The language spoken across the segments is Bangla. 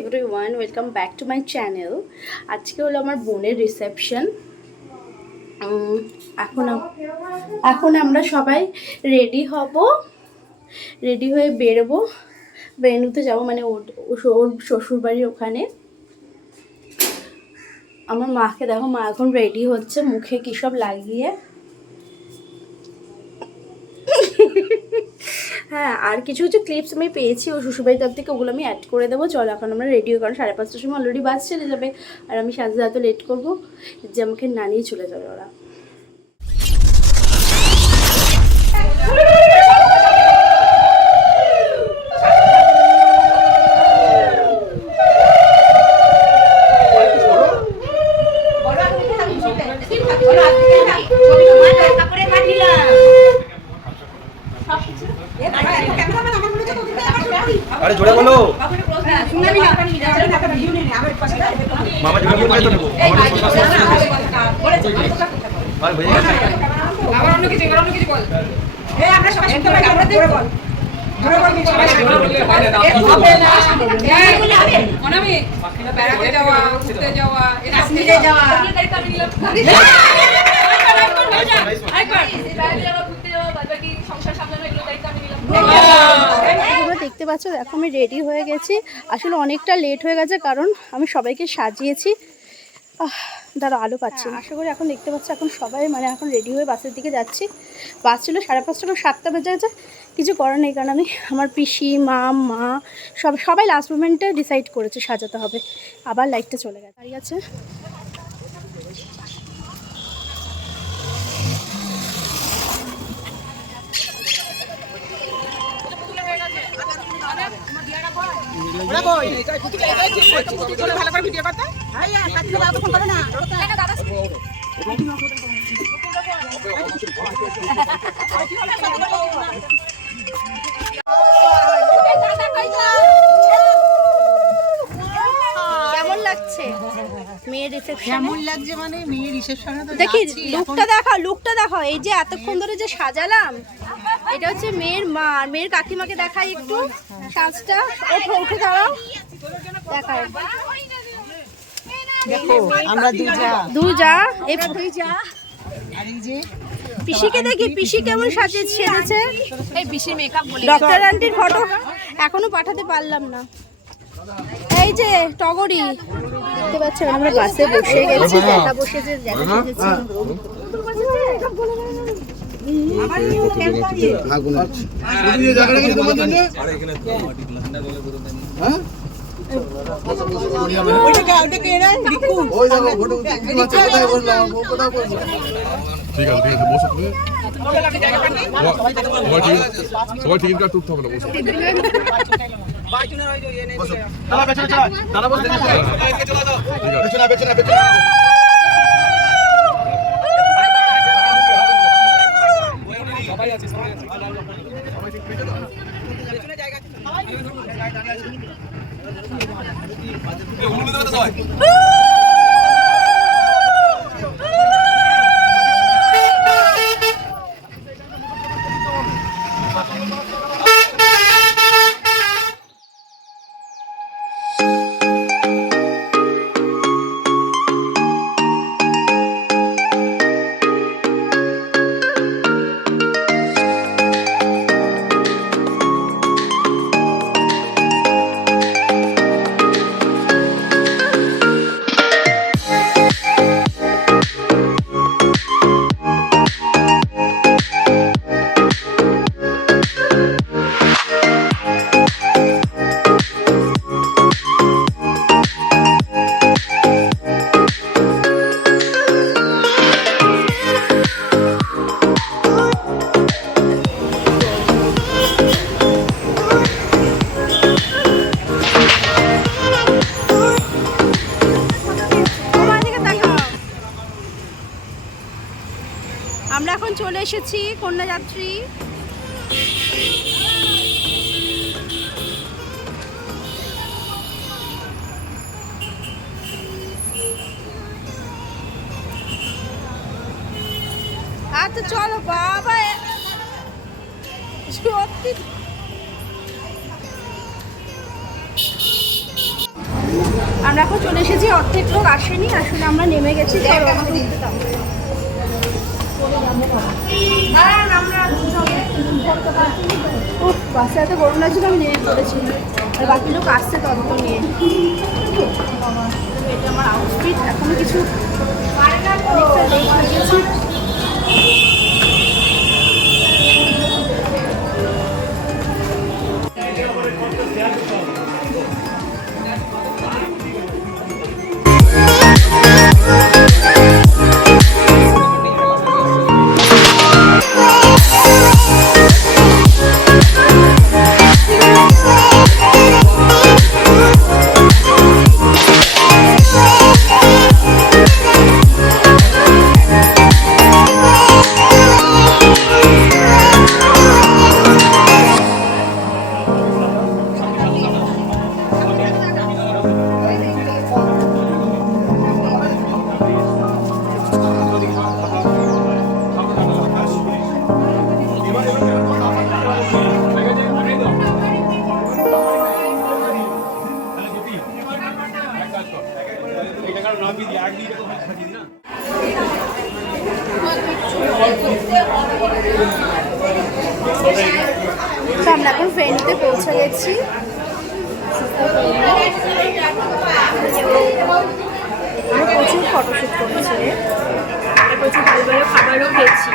Everyone welcome back to my channel আজকে হলো আমার বোনের রিসেপশন এখন এখন আমরা সবাই রেডি হব। রেডি হয়ে বেরোবো। বেরোতে যাব মানে ওর- ওর শ্বশুরবাড়ির ওখানে। আমার মাকে দেখো, মা এখন রেডি হচ্ছে, মুখে কী সব লাগিয়ে। হ্যাঁ আর কিছু কিছু ক্লিপস আমি পেয়েছি ও শ্বশুরবাড়ির তরফ থেকে, ওগুলো আমি অ্যাড করে দেবো। চলো, এখন আমরা রেডিও কারণ সাড়ে পাঁচটার সময় অলরেডি বাস চলে যাবে। আর আমি সাজতে এত লেট করব। যে আমাকে না নিয়ে চলে যাবে ওরা আরে জোরে বলো মামা জোরে বললে তো নেব আর হয়ে গেছে আবার অন্য কিছু অন্য কিছু বল। আমরা সবাই শুনতে পাই আমরা দেখব। দায়িত্ব আমি নিলাম দেখতে পাচ্ছ দেখো আমি রেডি হয়ে গেছি। আসলে অনেকটা লেট হয়ে গেছে কারণ আমি সবাইকে সাজিয়েছি। দাঁড়া আলো পাচ্ছি আশা করি এখন দেখতে পাচ্ছি এখন সবাই মানে এখন রেডি হয়ে বাসের দিকে যাচ্ছি। বাস ছিল সাড়ে পাঁচটা বা সাতটা বেজে গেছে। কিছু করার নেই কারণ আমি আমার পিসি মা মা সব সবাই লাস্ট মোমেন্টে ডিসাইড করেছে সাজাতে হবে। আবার লাইটটা চলে গেছে। দাঁড়িয়ে আছে। ভালো করে ভিডিও করতে কেমন লাগছে? মেয়ের রিসেপশন কেমন লাগছে মানে মেয়ের রিসেপশনে তো দেখি লুকটা দেখাও লুকটা দেখাও। এই যে এতক্ষণ ধরে যে সাজালাম এটা হচ্ছে মেয়ের মা আর মেয়ের কাকিমাকে দেখাই একটু। সাজটা ওঠো উঠে দাঁড়াও। দেখাও দেখো আমরা দুজা দু এই দুই আর এই যে পিসিকে দেখি পিসি কেমন সাজে সেজেছে? এই বেশি মেকআপ বলে। ডক্টর আন্টির ফটো এখনও পাঠাতে পারলাম না। এই যে টগরি দেখতে পাচ্ছেন? আমরা বাসে বসে গেছি জ্যাঠা বসেছে জ্যাঠা সেজেছে ওইটাকে এরা বিকু ঠিক আছে ঠিক আছে বসো তুমি সবাই টিকিট কাটতে উঠতে হবে না বসো দাদা পেছনে চলা দাদা বলতে ঠিক আছে পেছনে পেছনে পেছনে আমার চলে এসেছি, কন্যাযাত্রী। আচ্ছা চলো, বাবা সত্যি। আমরা এখন চলে এসেছি, অর্ধেক লোক আসেনি, আসলে আমরা নেমে গেছি। চলো আমাকে দিতে উফ, বাসে এত গরম লাগছিল আমি নেমে পড়েছি আর বাকি লোক আসছে তত নিয়ে। এটা আমার আউটফিট এখনও কিছু অনেকটা তো আমরা এখন ফ্রেন্ডতে পৌঁছে গেছি। প্রচুর ফটোশ্যুট করেছি। প্রচুর ভালো ভালো খাবারও খেয়েছি।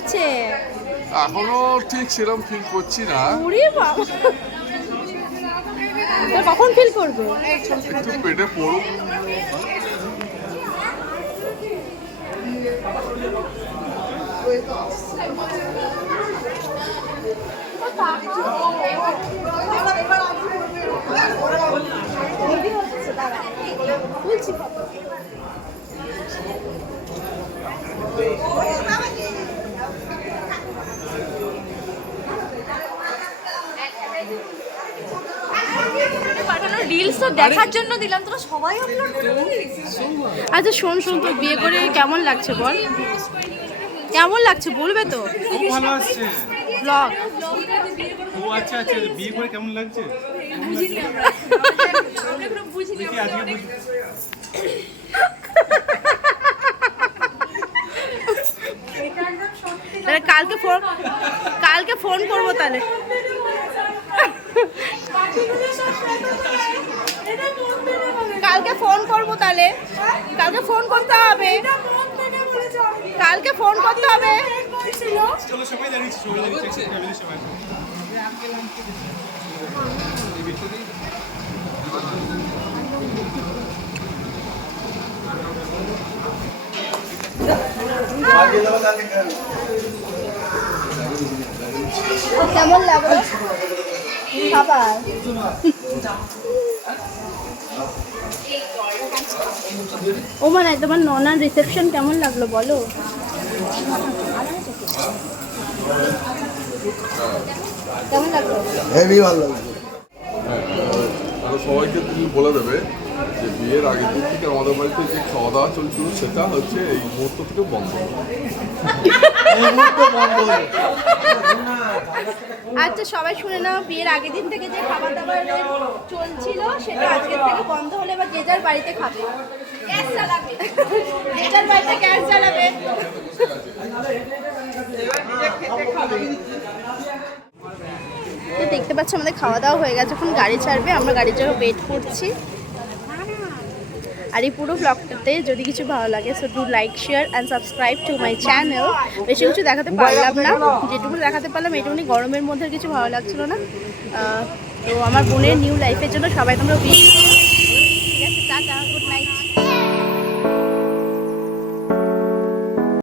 লাগছে? এখনও ঠিক সেরকম ফিল করছি না। উড়ি বাবা। কখন ফিল করবে? একটু পেটে পড়ুক। বলছি তো দেখার জন্য দিলাম তোরা সবাই আপলোড আচ্ছা শোন শোন তো বিয়ে করে কেমন লাগছে বল? কেমন লাগছে বলবে তো? খুব ভালো আসছে। ব্লগ ও আচ্ছা আচ্ছা বিয়ে করে কেমন লাগছে? তাহলে কালকে ফোন কালকে ফোন করব তাহলে। কালকে ফোন করব তাহলে। কালকে ফোন করতে হবে। কালকে ফোন করতে হবে। কেমন লাগল? খাবার? ও মানে তোমার ননার রিসেপশন কেমন লাগল বলো? কেমন লাগল? হেভি ভালো লাগল। আর সবাইকে তুমি বলে দেবে যে বিয়ের আগের দিন থেকে আমাদের বাড়িতে যে খাওয়া দাওয়া চলছিল সেটা হচ্ছে এই মুহূর্ত থেকে বন্ধ। আচ্ছা সবাই শুনে নাও বিয়ের আগের দিন থেকে যে খাবার দাবার চলছিল সেটা আজকের থেকে বন্ধ হলে এবার যে যার বাড়িতে খাবে। গ্যাস চালাবে যে যার বাড়িতে গ্যাস তো দেখতে পাচ্ছ আমাদের খাওয়া দাওয়া হয়ে গেছে। এখন গাড়ি ছাড়বে আমরা গাড়ির জন্য ওয়েট করছি। আর এই পুরো ব্লগটাতে যদি কিছু ভালো লাগে so do like share and subscribe to my channel বেশি কিছু দেখাতে পারলাম না। যেটুকু দেখাতে পারলাম, এটুকুনি গরমের মধ্যে কিছু ভালো লাগছিল না। তো আমার বোনের নিউ লাইফের জন্য সবাই তোমরা ঠিক আছে, টাটা।